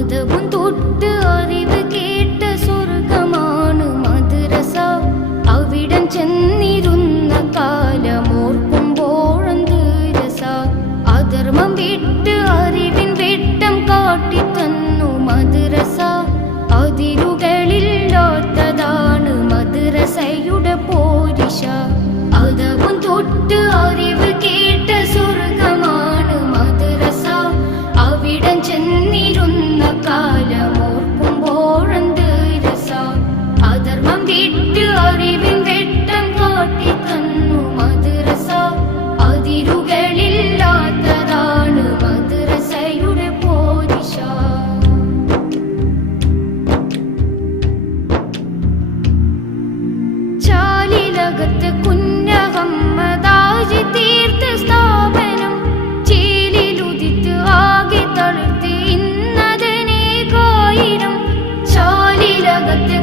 അതവും തൊട്ട് അറിവ് കേട്ട സ്വർഗമാണ് മദ്രസ. അവിടം ചെന്നിരുന്ന കാലമോർക്കുമ്പോഴെന്ത് രസ. അധർമ്മം വിട്ട് അറിവിൻ വെട്ടം കാട്ടിത്തന്നു മദ്രസ. അതിരുകളില്ലാത്തതാണ് മദ്രസയുടെ പോരിശ. അതവും തൊട്ട് അറിവ് കേട്ട സ്വർഗമാണ് മദ്രസ. അവിടം ചെന്നിരുന്ന കാലമോർക്കുമ്പോഴെന്ത് രസ. അധർമ്മം വിട്ട് അറിവിൻ വെട്ടം കാട്ടിത്തന്നു മദ്രസ. അതിരുകളില്ലാത്തതാണ് മദ്രസയുടെ പോരിശ. ചാലിലകത്ത് കുഞ്ഞഹമ്മദാജി തീർത്ത സ്ഥാപനം. ചേലിലുദിത്ത് ആകെ തളിർത്ത് ഇന്നതനേകായിരം. ചാലിലകത്ത്